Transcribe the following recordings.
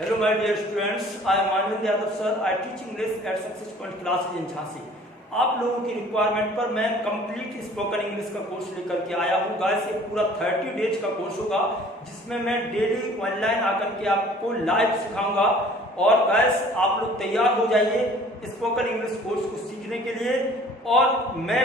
Hello my dear students, I am Anand Yadav sir. I teach English at Success Point classes in Jhansi. आप लोगों की requirement पर मैं complete spoken English का course लेकर के आया हूँ। गाइस ये पूरा 30 डेज का कोर्स होगा जिसमें मैं डेली ऑनलाइन आकर के आपको लाइव सिखाऊंगा। और गाइस आप लोग तैयार हो जाइए स्पोकन इंग्लिश कोर्स को सीखने के लिए। और मैं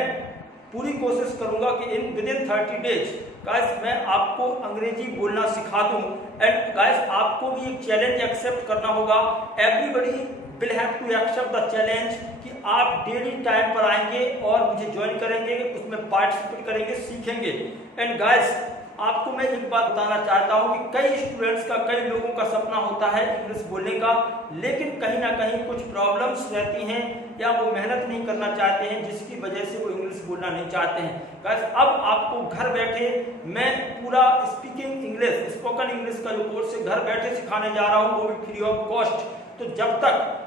पूरी कोशिश करूंगा कि विद इन 30 डेज गाइस मैं आपको अंग्रेजी बोलना सिखा दूं। एंड गाइस आपको भी एक चैलेंज एक्सेप्ट करना होगा। Everybody will have to accept the challenge कि आप डेली टाइम पर आएंगे और मुझे ज्वाइन करेंगे, उसमें पार्टिसिपेट करेंगे, सीखेंगे। एंड गाइस आपको मैं एक बात बताना चाहता हूं कि कई स्टूडेंट्स का, कई लोगों का सपना होता है इंग्लिश बोलने का, लेकिन कहीं ना कहीं कुछ प्रॉब्लम्स रहती हैं या वो मेहनत नहीं करना चाहते हैं जिसकी वजह से वो इंग्लिश बोलना नहीं चाहते हैं। गाइस अब आपको घर बैठे मैं पूरा स्पीकिंग इंग्लिश, स्पोकन इंग्लिश का जो कोर्स है घर बैठे सिखाने जा रहा हूँ, वो भी फ्री ऑफ कॉस्ट। तो जब तक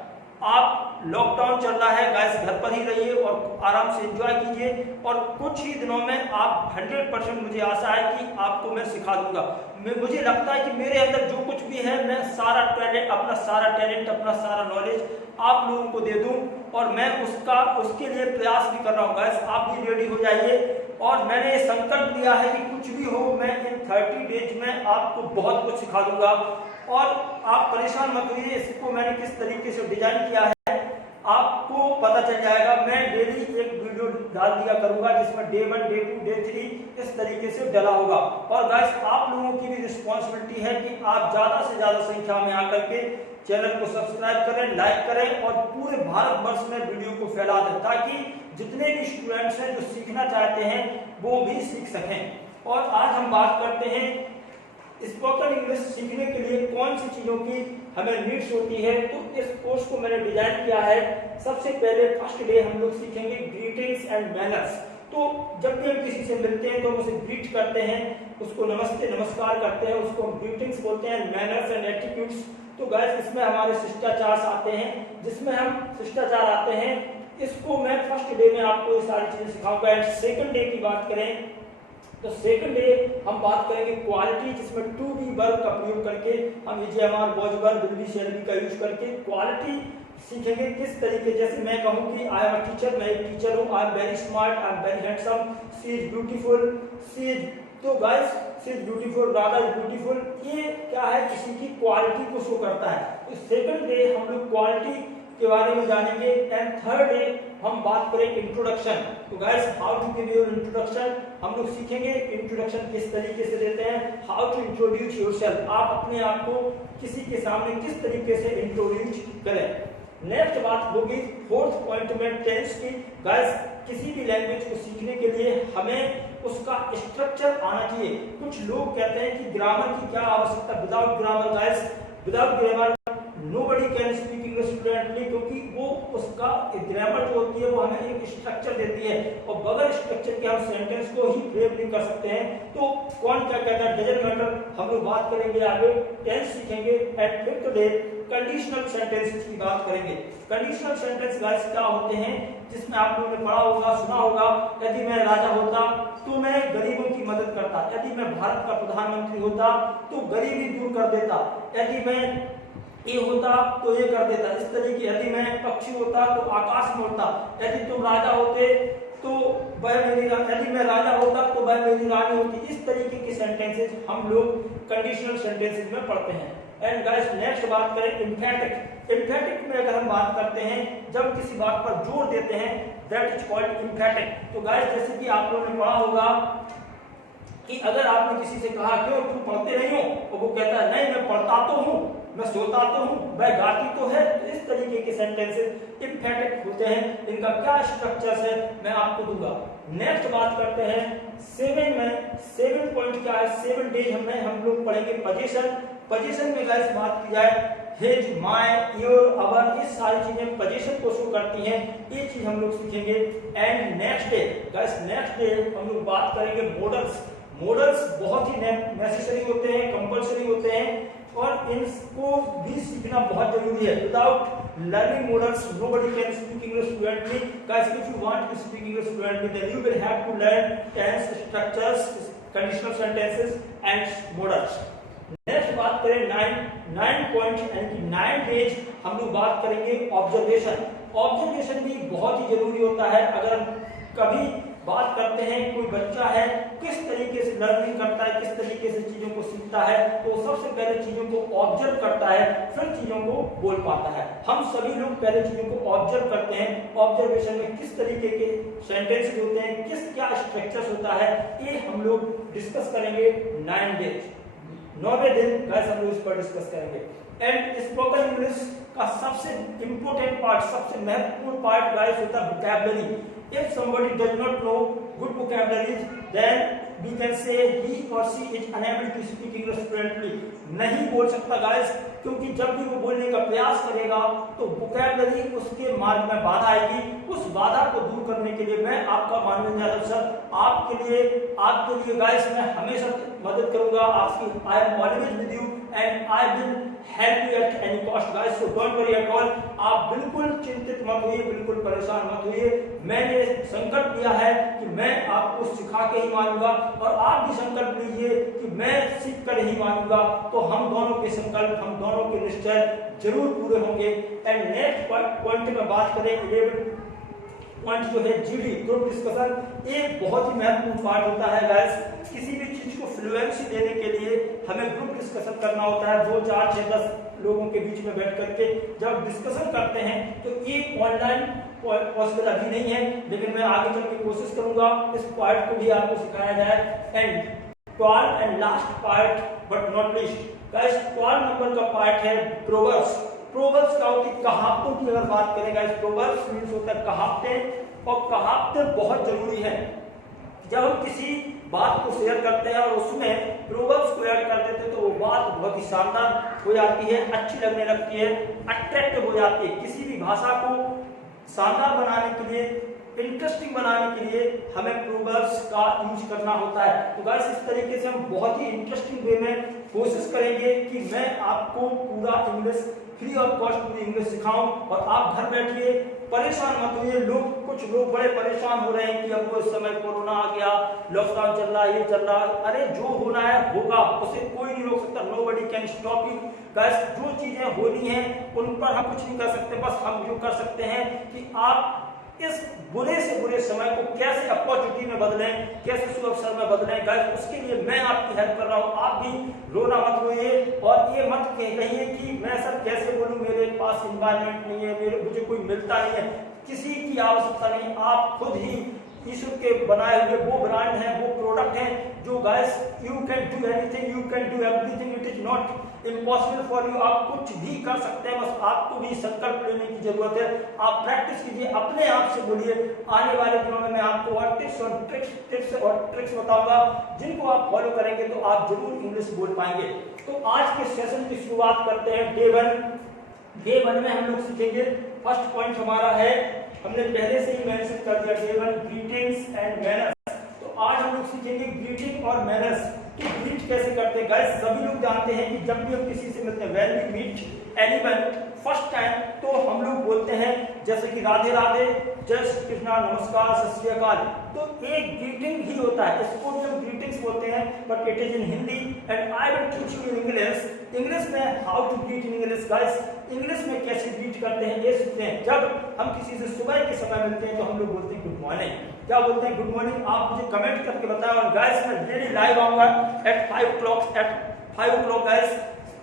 आप लॉकडाउन चल रहा है गाइस घर पर ही रहिए और आराम से एंजॉय कीजिए। और कुछ ही दिनों में आप 100% मुझे आशा है कि आपको मैं सिखा दूंगा। मुझे लगता है कि मेरे अंदर जो कुछ भी है मैं सारा टैलेंट, अपना सारा नॉलेज आप लोगों को दे दूं। और मैं उसके लिए प्रयास भी कर रहा हूँ। गाइस आप भी रेडी हो जाइए। और मैंने ये संकल्प लिया है कि कुछ भी हो मैं इन 30 डेज में आपको बहुत कुछ सिखा दूंगा। और आप परेशान मत होइए, इसको मैंने किस तरीके से डिजाइन किया है आपको पता चल जाएगा। मैं डेली एक वीडियो डाल दिया करूंगा जिसमें डे 1, डे 2, डे 3 इस तरीके से डाला होगा। और गाइस आप लोगों की भी रिस्पॉन्सिबिलिटी है कि आप ज्यादा से ज्यादा संख्या में आकर के चैनल को सब्सक्राइब करें, लाइक करें और पूरे भारतवर्ष में वीडियो को फैला दें ताकि जितने भी स्टूडेंट्स हैं जो सीखना चाहते हैं वो भी सीख सकें। और आज हम बात करते हैं स्पोकन इंग्लिश सीखने के लिए कौन सी चीजों की हमें नीड्स होती है। तो इस कोर्स को मैंने डिजाइन किया है। सबसे पहले फर्स्ट डे हम लोग सीखेंगे ग्रीटिंग्स एंड मैनर्स। तो जब भी हम किसी से मिलते हैं तो हम उसे ग्रीट करते हैं, उसको नमस्ते नमस्कार करते हैं, उसको हम ग्रीटिंग्स बोलते हैं। मैनर्स एंड एटीट्यूड्स, तो गाइस इसमें हमारे शिष्टाचार आते हैं, जिसमें हम शिष्टाचार आते हैं। इसको मैं फर्स्ट डे में आपको ये सारी चीजें सिखाऊंगा। एंड सेकंड डे की बात करें तो सेकंड डे हम बात करेंगे क्वालिटी, जिसमें टू बी वर्ब का प्रयोग करके हम is am are, was verb, will be, shall be का यूज करके क्वालिटी सीखेंगे। किस तरीके, जैसे मैं कहूं कि आई एम अ टीचर, मैं एक टीचर हूं, I am very smart, I am very handsome, she is beautiful, she is, तो guys she is beautiful, Radha is beautiful, ये क्या है, किसी की क्वालिटी को शो करता है। तो सेकंड डे हम लोग क्वालिटी के बारे में जानेंगे। एंड थर्ड डे हम बात करेंगे इंट्रोडक्शन। तो guys how to give your introduction, हम लोग सीखेंगे इंट्रोडक्शन किस तरीके से देते हैं, हाउ टू इंट्रोड्यूस योरसेल्फ, आप अपने आप को किसी के सामने किस तरीके से इंट्रोड्यूस करें। नेक्स्ट बात होगी फोर्थ पॉइंट में टेंस की। गाइस किसी भी लैंग्वेज को सीखने के लिए हमें उसका स्ट्रक्चर आना चाहिए। कुछ लोग कहते हैं कि ग्रामर की क्या आवश्यकता, without grammar guys, without grammar nobody can speak English fluently, क्योंकि वो उसका ग्रामर जो होती है वो हमें एक स्ट्रक्चर देती है और बगैर स्ट्रक्चर के हम सेंटेंस को ही फ्रेम नहीं कर सकते हैं। तो कौन क्या कहता है डजंट मैटर, हम लोग बात करेंगे आगे, टेंस सीखेंगे। And fifth day conditional sentences की बात करेंगे। कंडीशनल सेंटेंस गाइस क्या होते हैं, जिसमें आप लोगों ने पढ़ा होगा, सुना होगा, यदि मैं राजा होता तो मैं गरीबों की मदद करता, यदि मैं भारत का प्रधानमंत्री होता तो गरीबी दूर कर देता, यदि मैं ये होता तो ये कर देता, इस तरीके, यदि मैं पक्षी होता तो आकाश में उड़ता, यदि तुम राजा होते तो वह मेरी, यदि मैं राजा होता तो वह मेरी रानी होती। इस तरीके के सेंटेंसेस हम लोग कंडीशनल सेंटेंसेस में पढ़ते हैं। एंड गाइस नेक्स्ट बात करें इम्फेटिक। इम्फेटिक में अगर हम बात करते हैं जब किसी बात पर जोर देते हैं, दैट इज कॉल्ड इम्फेटिक। तो गाइस जैसे कि आप लोगों ने पढ़ा होगा कि अगर आपने किसी से कहा क्यों तुम पढ़ते नहीं हो, तो वो कहता है नहीं मैं पढ़ता तो हूँ, मैं सोता तो हूँ, मैं गाती तो है। तो इस तरीके के सेंटेंसेस इम्फेटिक होते हैं। इनका क्या स्ट्रक्चर है मैं आपको दूंगा। नेक्स्ट बात करते हैं 7 में। 7 पॉइंट क्या है, 7 डेज हम लोग पढ़ेंगे पोजीशन। पोजीशन में गाइस बात की जाए हिज, माय, योर, अवर, ये सारी चीजें पोजीशन को शो करती हैं, ये चीज हम लोग सीखेंगे। And next day guys, next day हम लोग बात करेंगे मॉडल्स। मॉडल्स बहुत ही नेसेसरी होते हैं, कंपल्सरी होते हैं और इनको भी सीखना बहुत जरूरी है। Without learning models nobody can speak English fluently. Guys, if you want to speak English fluently, then you will have to learn tense, structures, conditional sentences and modals. Next बात करें 9 पॉइंट यानी कि 9 डेज हम लोग बात करेंगे observation. Observation भी बहुत ही जरूरी होता है। अगर हम कभी बात करते हैं कोई बच्चा है किस तरीके से लर्निंग करता है, किस तरीके से चीजों को सीखता है, तो सबसे पहले चीजों को ऑब्जर्व करता है, फिर चीजों को बोल पाता है। हम सभी लोग पहले चीजों को ऑब्जर्व करते हैं। ऑब्जर्वेशन में किस तरीके के सेंटेंसेस होते हैं, किस क्या स्ट्रक्चर्स होता है, ये हम लोग डिस्कस करेंगे 9 डेज, 9वें दिन गाइस हम लोग इस पर डिस्कस करेंगे। एंड स्पोकन इंग्लिश का सबसे इंपॉर्टेंट पार्ट, सबसे महत्वपूर्ण पार्ट गाइस होता है vocabulary. If somebody does not know good vocabularies, then we can say he or she is unable to speak English fluently. नहीं बोल सकता गाइस, क्योंकि जब भी वो बोलने का प्रयास करेगा तो वोकैबुलरी उसके मार्ग में बाधा आएगी। उस बाधा को दूर करने के लिए मैं आपका माननीय यादव सर आपके लिए गाइस मैं हमेशा मदद करूंगा आपकी। I am always with you and I will help you at any cost guys, so don't worry at all. आप बिल्कुल चिंतित मत होइए, बिल्कुल परेशान मत होइए। मैंने संकल्प लिया है कि मैं आपको सिखा के ही मानूंगा और आप भी संकल्प लीजिए कि मैं सीख कर ही मानूंगा। तो हम दोनों के संकल्प, हम दोनों के निश्चय जरूर पूरे होंगे। एंड नेक्स्ट पॉइंट में बात करें 11 पॉइंट जो है जीडी ग्रुप डिस्कशन, एक बहुत ही महत्वपूर्ण पार्ट होता है गाइस। किसी भी चीज को फ्लुएंसी देने के लिए हमें ग्रुप डिस्कशन करना होता है। 2 4 6 10 लोगों के बीच में बैठ करके जब डिस्कशन करते हैं तो एक ऑनलाइन पॉसिबल अभी नहीं है, लेकिन मैं आगे चल के कोशिश करूंगा इस पार्ट को भी आपको सिखाया जाए। And 12 and last part but not least guys, 12 number का पार्ट है प्रोवर्ब्स। प्रोवर्ब्स क्या होती है? कहावतों की अगर बात करें गाइस, प्रोवर्ब्स मींस होता है कहावतें, और कहावतें बहुत जरूरी है। जब हम किसी बात को शेयर करते हैं और उसमें प्रोवर्ब्स को ऐड कर देते हैं तो वो बात बहुत ही शानदार हो जाती है, अच्छी लगने लगती है, अट्रैक्टिव हो जाती है। किसी भी भाषा को शानदार बनाने के लिए, इंटरेस्टिंग बनाने के लिए हमें प्रोवर्ब्स का यूज करना होता है। तो गाइस इस तरीके से हम बहुत ही इंटरेस्टिंग वे में कोशिश करेंगे कि मैं आपको पूरा इंग्लिश फ्री ऑफ कॉस्ट पूरी इंग्लिश सिखाऊं और आप घर बैठिए, परेशान मत होइए। कुछ लोग बड़े परेशान हो रहे हैं कि अब वो इस समय कोरोना आ गया, लॉकडाउन चल रहा है, ये चल रहा है। अरे जो होना है होगा, उसे कोई नहीं रोक सकता। Nobody can stop you guys. जो चीजें होनी है उन पर हम कुछ नहीं कर सकते, बस हम जो कर सकते हैं कि आप इस बुरे से बुरे समय को कैसे अपॉर्चुनिटी में बदलें, कैसे शुभ अवसर में बदलें गाइस, उसके लिए मैं आपकी हेल्प कर रहा हूं। आप भी रोना मत रोइए और ये मत कहिए कि मैं सर कैसे बोलूं, मेरे पास एनवायरनमेंट नहीं है, मुझे कोई मिलता नहीं है। किसी की आवश्यकता नहीं, आप खुद ही ईश्वर के बनाए हुए वो ब्रांड है, वो प्रोडक्ट है जो guys you can do anything, you can do everything, it is not impossible for you. आप कुछ भी कर सकते हैं, बस आपको भी संकल्प लेने की जरूरत है। आप प्रैक्टिस कीजिए, अपने आप से बोलिए। आने वाले दिनों में मैं आपको और टिप्स और ट्रिक्स बताऊंगा, जिनको आप फॉलो करेंगे तो आप जरूर इंग्लिश बोल पाएंगे। तो आज के सेशन की शुरुआत करते हैं डे 1 में हम लोग सीखेंगे। फर्स्ट पॉइंट हमारा है, हमने पहले से ही मेंशन कर दिया, डे 1 ग्रीटिंग्स एंड मैनर्स। तो आज हम लोग सीखेंगे ग्रीटिंग और मैनर्स कि ग्रीट कैसे करते हैं। गाइस सभी लोग जानते हैं कि जब भी हम किसी से मिलते हैं, when we meet anyone first time, तो हम लोग बोलते हैं जैसे कि राधे राधे, जय श्री कृष्णा, नमस्कार, सत श्री अकाल। तो एक ग्रीटिंग ही होता है, इसको भी हम ग्रीटिंग्स बोलते हैं, but it is in Hindi and I will teach you in English. English में how to greet in English guys, English में कैसे ग्रीट करते हैं ये सीखते हैं। जब हम किसी से सुबह के समय मिलते हैं तो हम लोग बोलते हैं गुड मॉर्निंग। क्या बोलते हैं? Good morning. आप मुझे कमेंट करके बताएं। और गाइस मैं डेली लाइव आऊंगा एट 5 o'clock गाइस,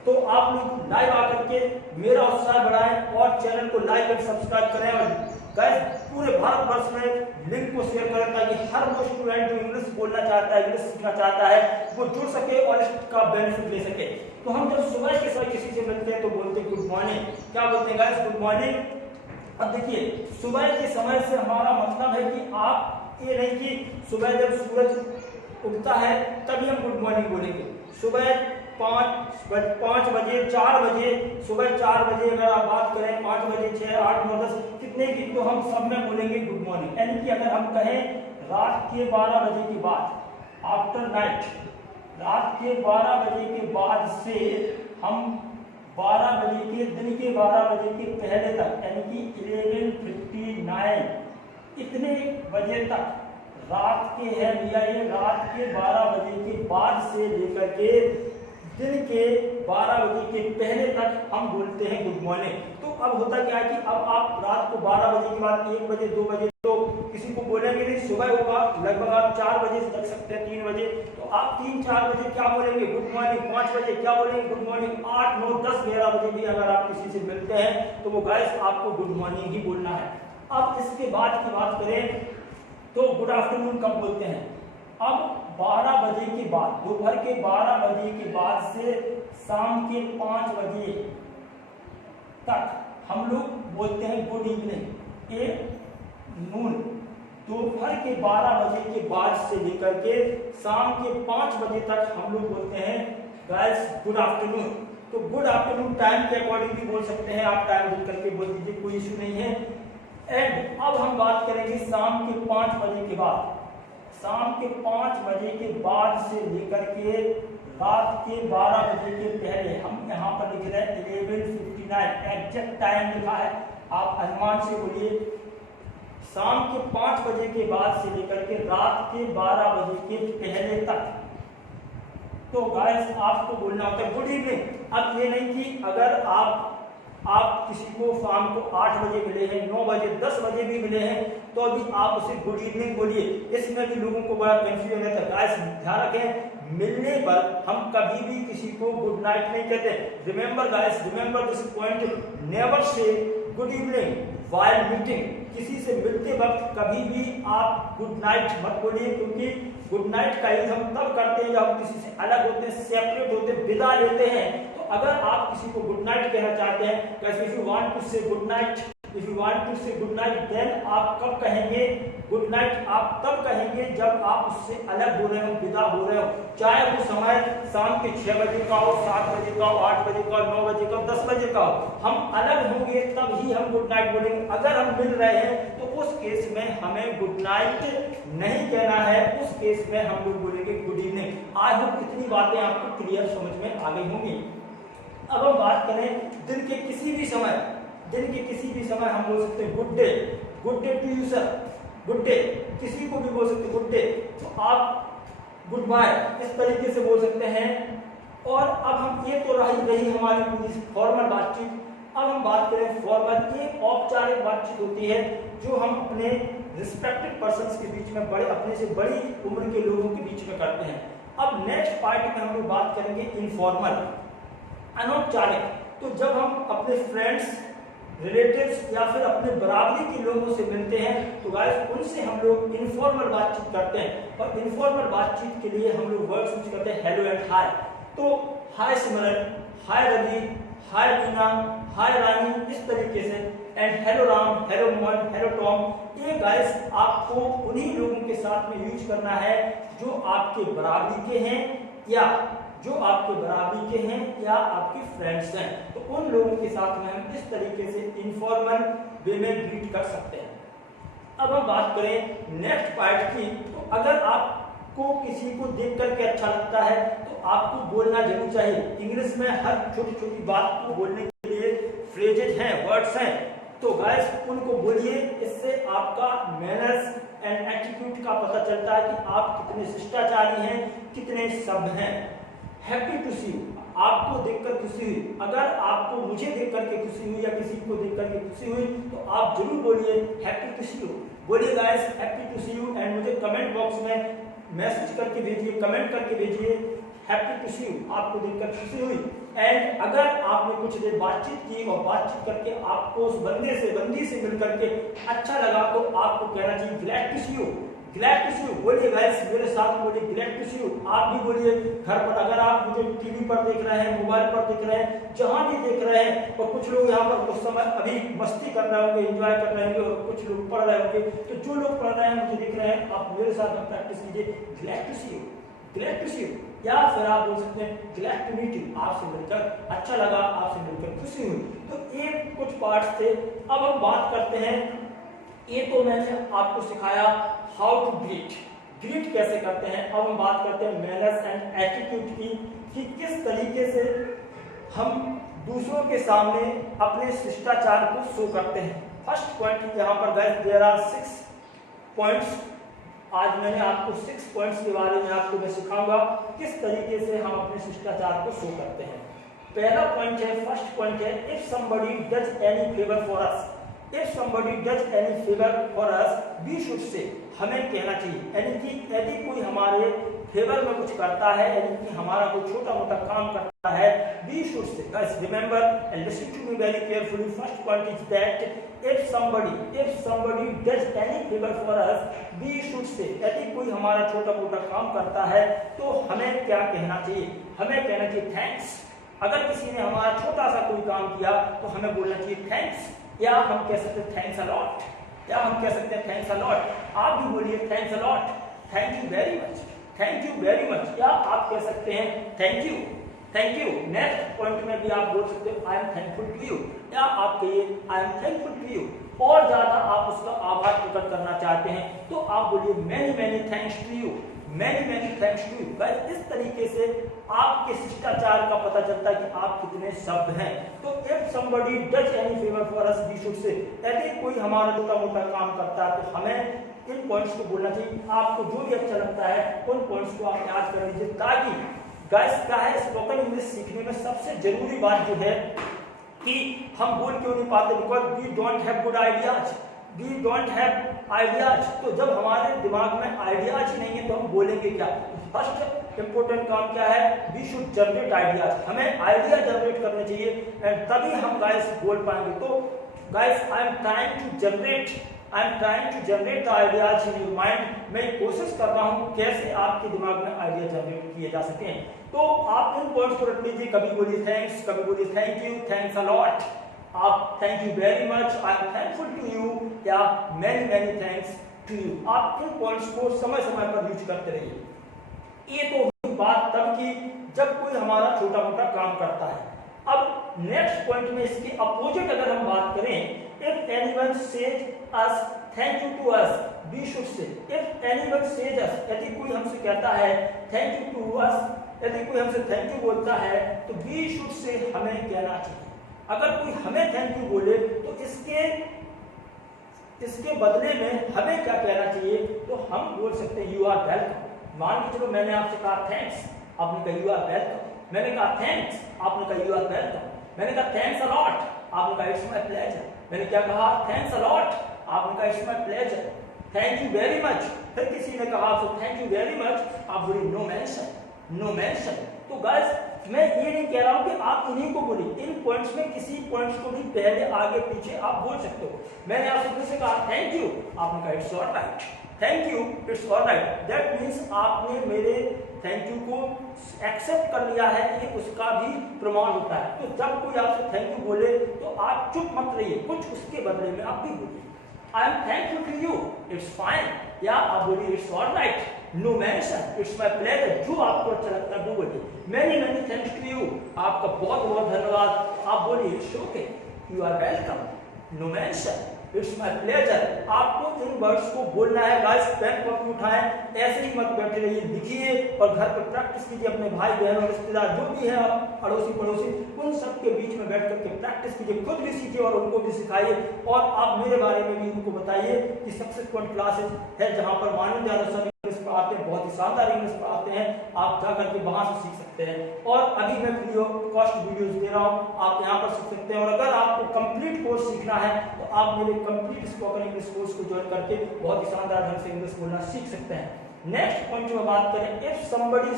तो आप लोग लाइव आकर के मेरा उत्साह बढ़ाएं और चैनल को लाइक और सब्सक्राइब करें। और गाइस पूरे भारतवर्ष में लिंक को शेयर करें ताकि हर वो स्टूडेंट जो इंग्लिश बोलना चाहता है, इंग्लिश सीखना चाहता है, वो जुड़ सके और इसका बेनिफिट ले सके। तो हम जब सुबह के समय किसी से मिलते हैं तो बोलते हैं गुड मॉर्निंग। क्या बोलते हैं गाइस? Good morning. अब देखिए सुबह के समय से हमारा मतलब है कि आप ये नहीं कि सुबह जब सूरज उगता है तभी हम गुड मॉर्निंग बोलेंगे। सुबह 5 बजे, 4 बजे, सुबह 4 बजे अगर आप बात करें, 5 बजे, 6, 8, 9, 10 कितने भी, तो हम सब में बोलेंगे गुड मॉर्निंग। यानी कि अगर हम कहें रात के 12 बजे के बाद, आफ्टर नाइट, रात के 12 बजे के बाद से हम 12 बजे के, दिन के 12 बजे के पहले तक, यानी कि 11:59 इतने बजे तक रात के है भैया, ये रात के 12 बजे के बाद से लेकर के दिन के 12 बजे के पहले तक हम बोलते हैं गुड मॉर्निंग। तो अब होता क्या है कि अब आप रात को 12 बजे के बाद 1 बजे 2 बजे तो किसी को बोलेंगे नहीं, सुबह होगा लगभग आप 4 बजे से तक सकते हैं, 3 बजे, तो आप 3-4 बजे क्या बोलेंगे गुड मॉर्निंग, 5 बजे क्या बोलेंगे गुड मॉर्निंग, 8, 9, 10, 11 बजे भी अगर आप किसी से मिलते हैं तो वो गाइस आपको गुड मॉर्निंग ही बोलना है। अब इसके बाद की बात करें तो गुड आफ्टरनून कब बोलते हैं? अब 12 बजे के बाद, दोपहर के 12 बजे के बाद से शाम के 5 बजे तक हम लोग बोलते हैं गुड इवनिंग। ए नून, दोपहर के 12 बजे के बाद से लेकर के शाम के 5 बजे तक हम लोग बोलते हैं गाइस गुड आफ्टरनून। तो गुड आफ्टरनून टाइम के अकॉर्डिंग भी बोल सकते हैं, आप टाइम देख करके बोल दीजिए, कोई इशू नहीं है। एंड अब हम बात करेंगे शाम के 5 बजे के बाद, शाम के 5 बजे के बाद से लेकर के रात के 12 बजे के पहले, हम यहाँ पर लिख रहे हैं 11:59 एग्जैक्ट टाइम लिखा है, आप अनुमान से बोलिए। शाम के 5 बजे के बाद से लेकर के रात के 12 बजे के पहले तक तो गाइस आपको बोलना होता है गुड इवनिंग। अब ये नहीं कि अगर आप किसी को शाम को 8 बजे मिले हैं, 9 बजे, 10 बजे भी मिले हैं तो अभी आप उसे गुड इवनिंग बोलिए। इसमें भी लोगों को बड़ा कंफ्यूजन रहता है। गाइस ध्यान रखें, मिलने पर हम कभी भी किसी को गुड नाइट नहीं कहते। Remember guys, remember this point, never say good evening while meeting. किसी से मिलते वक्त कभी भी आप गुड नाइट मत बोलिए, क्योंकि गुड नाइट का यूज हम तब करते हैं जब हम किसी से अलग होते हैं, सेपरेट होते हैं, विदा लेते हैं। तो अगर आप किसी को गुड नाइट कहना चाहते हैं, if you want to say good night, if you want to say good night, then आप कब कहेंगे गुड नाइट? आप तब कहेंगे जब आप उससे अलग हो रहे हो, विदा हो रहे हो, चाहे वो समय शाम के 6 बजे का हो, 7 बजे का हो, 8 बजे का, 9 बजे का, 10 बजे का हो। हम अलग होंगे तब ही हम गुड नाइट बोलेंगे। अगर हम मिल रहे हैं तो उस केस में हमें गुड नाइट नहीं कहना है, उस केस में हम लोग बोलेंगे गुड इवनिंग। आज हम इतनी बातें आपको क्लियर समझ में आ गई होंगी। अब हम बात करें दिन के किसी भी समय, दिन के किसी भी समय हम बोल सकते हैं good day, good day to you sir, good day, किसी को भी बोल सकते हैं गुड डे। तो आप गुड बाय इस तरीके से बोल सकते हैं। और अब हम ये तो रही हमारी पूरी फॉर्मल बातचीत। अब हम बात करें फॉर्मल, एक औपचारिक बातचीत होती है जो हम अपने रिस्पेक्टेड पर्सन्स के बीच में, बड़े अपने से बड़ी उम्र के लोगों के बीच में करते हैं। अब नेक्स्ट पार्ट में हम लोग बात करेंगे इनफॉर्मल, अनौपचारिक। तो जब हम अपने फ्रेंड्स, रिलेटिव्स या फिर अपने बराबरी के लोगों से मिलते हैं तो गाइस उनसे हम लोग इनफॉर्मल बातचीत करते हैं। और इनफॉर्मल बातचीत के लिए हम लोग वर्ड्स यूज करते हैं हेलो एंड हाय। तो हाय सिमरन, हाय रवि, हाय बीना, हाय रानी, इस तरीके से। And hello Ram, hello Mohan, hello Tom. ये गाइस आपको उन्हीं लोगों के साथ में यूज करना है जो आपके बराबरी के हैं या जो आपके बराबरी के हैं या आपके फ्रेंड्स हैं। तो उन लोगों के साथ में हम इस तरीके से इनफॉर्मल वे में ग्रीट कर सकते हैं। अब हम बात करें नेक्स्ट पार्ट की, तो अगर आपको किसी को देख करके अच्छा लगता है तो आपको बोलना जरूर चाहिए। इंग्लिश में हर छोटी छोटी बात को बोलने के लिए फ्रेजेज हैं, वर्ड्स हैं, तो गाइस उनको बोलिए। इससे आपका मैनर्स एंड एटीट्यूड का पता चलता है कि आप कितने शिष्टाचारी हैं, कितने सभ्य हैं। हैप्पी टू सी यू, आपको देखकर खुशी हुई। अगर आपको मुझे देख करके खुशी हुई या किसी को देख करके खुशी हुई तो आप जरूर बोलिए हैप्पी टू सी यू। बोलिए guys happy to see you and मुझे कमेंट बॉक्स में मैसेज करके भेजिए, कमेंट करके भेजिए हैप्पी टू सी यू, आपको देखकर खुशी हुई। एंड अगर आपने कुछ देर बातचीत की और बातचीत करके आपको उस बंदी से मिल करके अच्छा लगा तो आपको कहना चाहिए glad to see you, glad to see you. बोलिए गाइस मेरे साथ बोलिए ग्लैड टू सी यू। आप भी बोलिए घर पर, अगर आप मुझे टीवी पर देख रहे हैं, मोबाइल पर देख रहे हैं, जहां भी देख रहे हैं, और कुछ लोग यहाँ पर उस समय अभी मस्ती कर रहे होंगे, एंजॉय कर रहे होंगे, और कुछ लोग पढ़ रहे होंगे। तो जो लोग पढ़ रहे हैं, मुझे देख रहे हैं, आप मेरे साथ में प्रैक्टिस कीजिए glad to see you, glad to see you. या फिर आप बोल सकते हैं ग्लैड टू मीट यू, आपसे मिलकर अच्छा लगा, आपसे मिलकर खुशी हुई। तो ये कुछ पार्ट्स थे। अब हम बात करते हैं, ये तो मैंने आपको सिखाया हाउ टू ग्रीट, ग्रीट कैसे करते हैं। अब हम बात करते हैं मैनर्स एंड एटीट्यूड की, कि किस तरीके से हम दूसरों के सामने अपने शिष्टाचार को शो करते हैं। फर्स्ट पॉइंट यहाँ पर गाइस देयर आर 6 पॉइंट्स आज मैंने आपको 6 पॉइंट्स के बारे में आपको मैं सिखाऊंगा किस तरीके से हम अपने शिष्टाचार को शो करते हैं। पहला पॉइंट है, फर्स्ट पॉइंट है, if somebody does any favour for us, if somebody does any favour for us we should say, हमें कहना चाहिए, यानी कि यदि कोई हमारे फेवर में कुछ करता है, यानी कि हमारा कोई छोटा मोटा काम करता है, we should say, guys remember and listen to me very carefully, first point is that if somebody does any favour for us we should say, यदि कोई हमारा छोटा मोटा काम करता है तो हमें क्या कहना चाहिए, हमें कहना चाहिए थैंक्स। अगर किसी ने हमारा छोटा सा कोई काम किया तो हमें बोलना चाहिए थैंक्स, या हम कह सकते हैं थैंक्स अ लॉट, या हम कह सकते हैं थैंक्स अ लॉट। आप भी बोलिए thanks a lot, thank you very much, thank you very much, या आप कह सकते हैं thank you, thank you. Next point में भी आप बोल सकते हो I am thankful to you, या आप कहिए I am thankful to you. और ज्यादा आप उसका आभार प्रकट करना चाहते हैं तो आप बोलिए many many thanks to you, many many thanks to you. Guys इस तरीके से आपके शिष्टाचार का पता चलता है कि आप कितने सभ्य हैं। तो if somebody does any favour for us we should say, यदि कोई हमारा छोटा मोटा काम करता है तो हमें इन पॉइंट्स को बोलना चाहिए। आपको जो भी अच्छा लगता है उन पॉइंट्स को आप याद कर लीजिए, ताकि गाइस क्या है, स्पोकन इंग्लिश सीखने में सबसे जरूरी बात जो है कि हम बोल क्यों नहीं पाते, because we don't have good ideas, we don't have ideas. तो जब हमारे दिमाग में आइडियाज ही नहीं है तो हम बोलेंगे क्या। फर्स्ट इंपोर्टेंट काम क्या है, वी शुड जनरेट आइडियाज, हमें आइडिया जनरेट करने चाहिए एंड तभी हम गाइस बोल पाएंगे। तो guys I am trying to generate the ideas in your mind, मैं कोशिश कर रहा हूँ कैसे आपके दिमाग में आइडिया जनरेट किए जा सके। तो आप इन पॉइंट्स को रख लीजिए, कभी बोलिए थैंक्स, कभी बोलिए thank you, thanks a lot, आप thank you very much, I am thankful to you, या many many thanks to you. आप इन पॉइंट्स को समय समय पर यूज करते रहिए। ये तो हुई बात तब की जब कोई हमारा छोटा मोटा काम करता है। अब नेक्स्ट पॉइंट में इसके अपोजिट अगर हम बात करें, if anyone says us thank you to us we should say, if anyone says us, यदि कोई हमसे कहता है थैंक यू टू अस, यदि कोई हमसे थैंक यू बोलता है तो वी शुड से हमें कहना चाहिए। अगर कोई हमें थैंक यू बोले तो इसके बदले में हमें क्या कहना चाहिए, तो हम बोल सकते हैं यू आर वेलकम। मान के चलो मैंने आपसे कहा थैंक्स, आपने कहा यू आर वेलकम, मैंने कहा थैंक्स, आपने कहा यू आर वेलकम, मैंने कहा थैंक्स अ लॉट, आपने कहा इट्स माय प्लेजर, मैंने क्या कहा थैंक्स अ लॉट, आपने कहा it's my pleasure, thank you very much, फिर किसी ने कहा आपसे थैंक यू वेरी मच, आप बोले नो मेंशन, नो मेंशन। तो गाइस मैं ये नहीं कह रहा हूं कि आप इन्हीं को बोलिए, इन पॉइंट्स में किसी पॉइंट्स को भी पहले आगे पीछे आप बोल सकते हो। मैंने आपसे फिर से कहा थैंक यू, आपने कहा it's alright, thank you it's alright, that means आपने मेरे थैंक यू को एक्सेप्ट कर लिया है, ये उसका भी प्रमाण होता है। तो जब कोई आपसे थैंक यू बोले तो आप चुप मत रहिए, कुछ उसके बदले में आप भी बोलिए I am thankful to you, it's fine, या आप बोलिए it's alright, no mention, it's my pleasure, जो आपको अच्छा लगता है वो बोलिए। Many many thanks to you, आपका बहुत बहुत धन्यवाद, आप बोलिए it's okay, you are welcome, no mention, it's my pleasure. आपको इन वर्ड्स को बोलना है गाइस, पेन कॉपी उठाएं, ऐसे ही मत बैठे रहिए, लिखिए और घर पर प्रैक्टिस कीजिए। अपने भाई बहन और रिश्तेदार जो भी है, अड़ोसी पड़ोसी, उन सब के बीच में बैठ करके प्रैक्टिस कीजिए, खुद भी सीखिए और उनको भी सिखाइए। और आप मेरे बारे में भी उनको बताइए कि सक्सेसफुल क्लासेस है जहाँ पर मानव ज्यादा सभी आते हैं, बहुत ही शानदार इंग्लिश पढ़ाते हैं, आप जा करके वहां से सीख सकते हैं। और अभी मैं फ्री ऑफ कॉस्ट वीडियोस दे रहा हूं, आप यहां पर सीख सकते हैं। और अगर आपको कंप्लीट कोर्स सीखना है तो आप मेरे कंप्लीट स्पोकन इंग्लिश कोर्स को ज्वाइन करके बहुत ही शानदार ढंग से इंग्लिश बोलना सीख सकते हैं। नेक्स्ट पॉइंट में बात करें, if somebody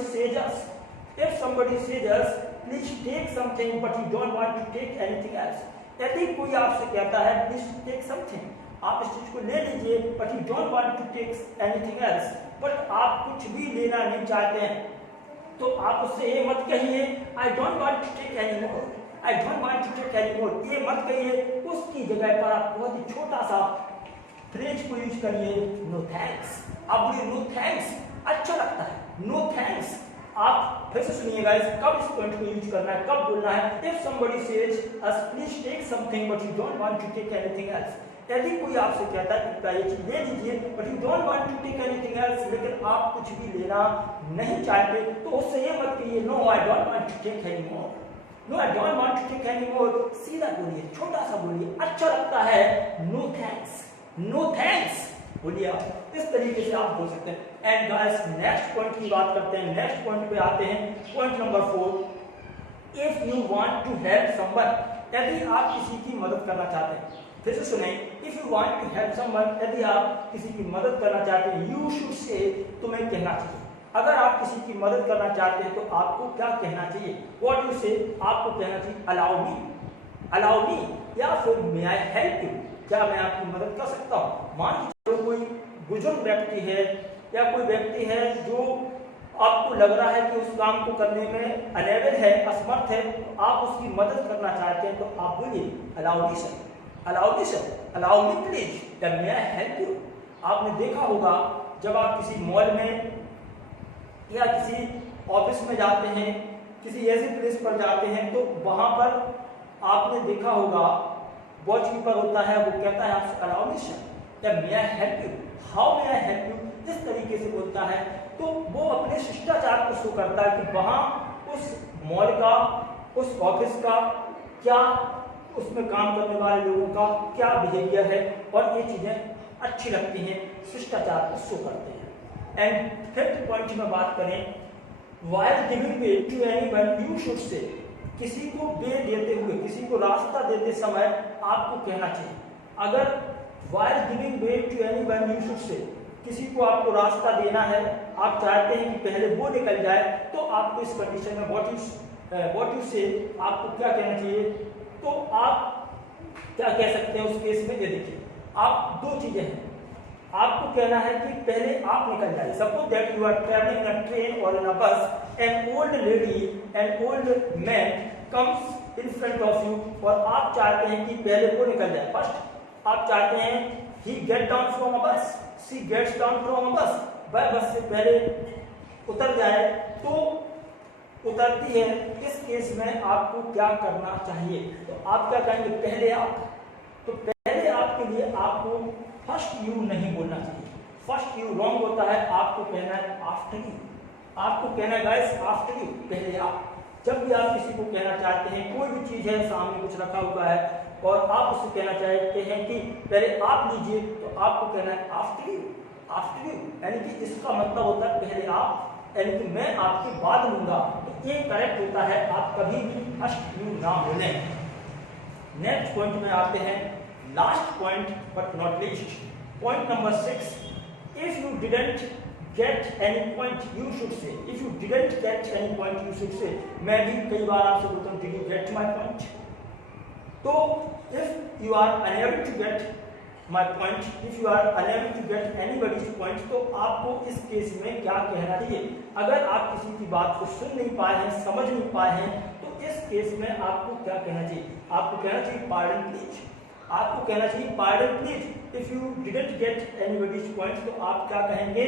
says us please take something but you don't want to take anything else, यदि कोई आपसे कहता है प्लीज टेक समथिंग, आप इस चीज को ले लीजिए, but you don't want to take anything else, but आप कुछ भी लेना नहीं चाहते हैं, तो आप उससे ये मत कहिए I don't want to take any more, I don't want to take any more, ये मत कहिए। उसकी जगह पर आप बहुत ही छोटा सा फ्रेज को यूज करिए, नो थैंक्स। आप बोलिए नो थैंक्स, अच्छा लगता है, नो थैंक्स। आप फिर से सुनिए गाइस, कब इस पॉइंट को यूज करना है, कब बोलना है। If somebody says us please take something but you don't want to take anything else, यदि कोई आपसे कहता है कि ये चीज ले लीजिए but you don't want to take anything else, लेकिन आप कुछ भी लेना नहीं चाहते, तो उससे ये मत कहिए no I don't want to take any more, no I don't want to take any more, सीधा बोलिए, छोटा सा बोलिए, अच्छा लगता है, नो थैंक्स, नो थैंक्स। बोलिए आप, इस तरीके से आप बोल सकते हैं। एंड गाइस नेक्स्ट पॉइंट की बात करते हैं। नेक्स्ट पॉइंट पे आते हैं, point number 4। If you want to help someone, यदि आप किसी की मदद करना चाहते हैं, फिर से सुने, if you want to help someone, यदि आप किसी की मदद करना चाहते हैं, यू शुड से, तुम्हें कहना चाहिए। अगर आप किसी की मदद करना चाहते हैं तो आपको क्या कहना चाहिए? व्हाट यू से, आपको कहना चाहिए अलाउ मी, या फिर मे आई हेल्प यू, क्या मैं आपकी मदद कर सकता हूँ। मान लीजिए कोई बुजुर्ग व्यक्ति है या कोई व्यक्ति है जो आपको लग रहा है कि उस काम को करने में अनेबल है, असमर्थ है, तो आप उसकी मदद करना चाहते हैं, तो आप बोलिए allow me sir, allow me sir, allow me please, या मे आई हेल्प यू। आपने देखा होगा जब आप किसी मॉल में या किसी ऑफिस में जाते हैं, किसी ऐसी प्लेस पर जाते हैं, तो वहां पर आपने देखा होगा वॉचकीपर होता है, वो कहता है आपसे अलाउ मी सर या may I help you, how may I help you, इस तरीके से बोलता है। तो वो अपने शिष्टाचार को शो करता है कि वहां उस मॉल का, उस ऑफिस का क्या, उसमें काम करने वाले लोगों का क्या बिहेवियर है, और ये चीजें अच्छी लगती हैं, शिष्टाचार को शो करते हैं। एंड फिफ्थ पॉइंट में बात करें, while giving way to anyone you should say, किसी को वे देते हुए, किसी को रास्ता देते समय आपको कहना चाहिए। अगर while giving way to anyone you should say, किसी को आपको रास्ता देना है, आप चाहते हैं कि पहले वो निकल जाए, तो आपको इस कंडीशन में व्हाट यू से आपको क्या कहना चाहिए? तो आप क्या कह सकते हैं उस केस में? ये देखिए, आप दो चीजें हैं, आपको कहना है कि पहले आप निकल जाइए। Suppose that you are travelling in a train और in a bus, an old lady, an old man comes in front of you, और आप चाहते हैं कि पहले वो निकल जाए। फर्स्ट आप चाहते हैं ही गेट डाउन फ्रॉम अ बस, सी गेट्स डाउन फ्रॉम अ बस, वह बस से पहले उतर जाए, तो उतरती है। इस केस में आपको क्या करना चाहिए? तो आप क्या कहेंगे? पहले आप। तो पहले आपके लिए आपको फर्स्ट यू नहीं बोलना चाहिए, फर्स्ट यू रॉन्ग होता है, आपको कहना है आफ्टर यू, आपको कहना है गाइस आफ्टर यू, पहले आप। जब भी आप किसी को कहना चाहते हैं, कोई भी चीज है, सामने कुछ रखा हुआ है और आप उससे कहना चाहते हैं कि पहले आप लीजिए, तो आपको कहना है आफ्टर यू, आफ्टर यू, यानी कि इसका मतलब होता है पहले आप, यानी कि मैं आपके बाद लूंगा। तो ये करेक्ट होता है, आप कभी भी फर्स्ट यू ना बोलें। नेक्स्ट पॉइंट में आते हैं, last point but not least, point number 6। If you didn't get any point you should say, if you didn't get any point you should say. मैं भी कई बार आपसे बोलता हूँ did you get my point? तो if you are unable to get my point, if you are unable to get anybody's point, तो आपको इस केस में क्या कहना चाहिए? अगर आप किसी की बात को सुन नहीं पाए हैं, समझ नहीं पाए हैं, तो इस केस में आपको क्या कहना चाहिए? आपको कहना चाहिए पार्डन प्लीज, आपको कहना चाहिए pardon please. If you didn't gate anybody's point, तो आप क्या कहेंगे?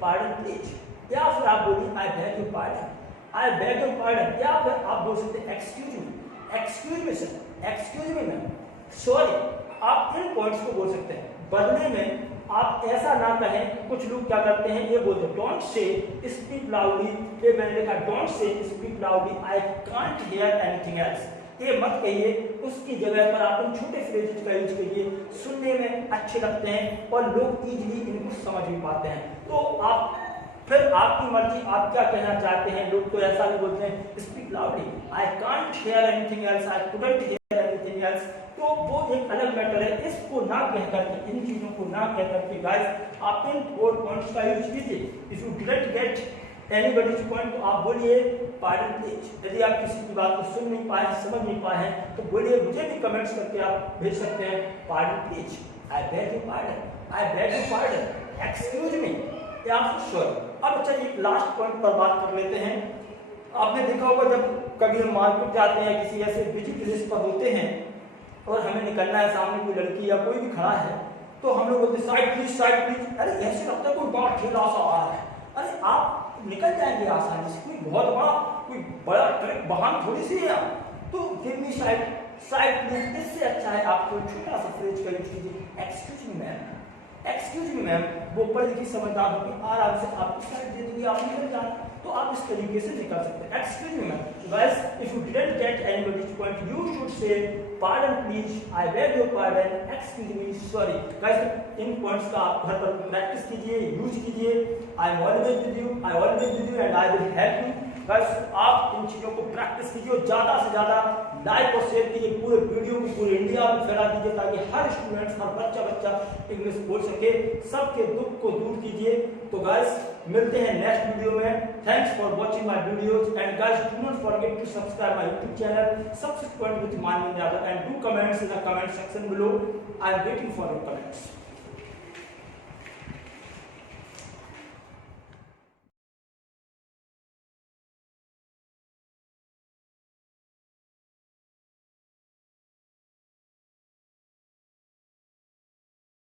पार्डन प्लीज, या फिर आप बोलिए I beg your pardon, I beg your pardon, या फिर आप बोल सकते हैं excuse me, excuse me sir, excuse me ma'am, sorry. आप इन पॉइंट्स को बोल सकते हैं। बदले में आप ऐसा ना कहें, कुछ लोग क्या करते हैं, ये बोलते हैं डोंट से स्पीक लाउडली, ये मैंने लिखा don't say speak loudly, I can't hear anything else, ये मत कहिए। उसकी जगह पर आप इन छोटे फ्रेजेस का यूज करिए, सुनने में अच्छे लगते हैं और लोग इजीली इनको समझ भी पाते हैं। तो आप फिर आपकी मर्जी, आप क्या कहना चाहते हैं। लोग तो ऐसा भी बोलते हैं speak loudly, I can't hear anything else, I couldn't hear anything else, तो वो एक अलग मैटर है। इसको ना कह करके, इन चीजों को ना कह करके गाइस आप इन 4 पॉइंट्स का यूज कीजिए। If you didn't gate anybody's point, तो आप बोलिए पार्डन प्लीज। यदि आप किसी की बात को सुन नहीं पाए, समझ नहीं पाए हैं, तो बोलिए, मुझे भी कमेंट्स करके आप भेज सकते हैं pardon please, I beg you pardon, I beg you pardon, excuse me, या फिर सॉरी। अब चलिए लास्ट पॉइंट पर बात कर लेते हैं। आपने देखा होगा जब कभी हम मार्केट जाते हैं, किसी ऐसे बिजी प्लेस पर होते हैं और हमें निकलना है, सामने कोई लड़की या कोई भी खड़ा है, तो हम लोग बोलते हैं साइड प्लीज, साइड प्लीज। अरे ऐसे लगता है कोई बड़ा ठेला सा आ रहा है, अरे आप निकल जाएंगे आसानी से, कोई बहुत बड़ा, कोई बड़ा ट्रक वाहन थोड़ी सी है। तो give me side, side please. इससे अच्छा है आप कोई छोटा सा फ्रेज का यूज कीजिए, excuse me ma'am, excuse me ma'am. वो पढ़ लिखी समझदार होगी, आराम से आपको साइड दे दूंगी, आप निकल जाए। तो आप इस तरीके से निकाल सकते हैं। Excuse me ma'am, guys if you didn't gate anybody's point you should से pardon please, I beg your pardon, excuse me, sorry. Guys in points का आप घर पर प्रैक्टिस कीजिए, यूज कीजिए। I am always with you, I always with you and I will help you. Guys आप इन चीजों को प्रैक्टिस कीजिए और ज्यादा से ज्यादा लाइक और शेयर कीजिए, पूरे वीडियो को पूरे इंडिया में फैला दीजिए ताकि हर स्टूडेंट्स, हर बच्चा इंग्लिश बोल सके, सबके दुख को दूर कीजिए। तो गाइस मिलते हैं नेक्स्ट वीडियो में। Thanks for watching my videos and guys do not forget to subscribe my YouTube channel Subsequent with Manvind Yadav and do comments in the comment section below. I am waiting for your comments.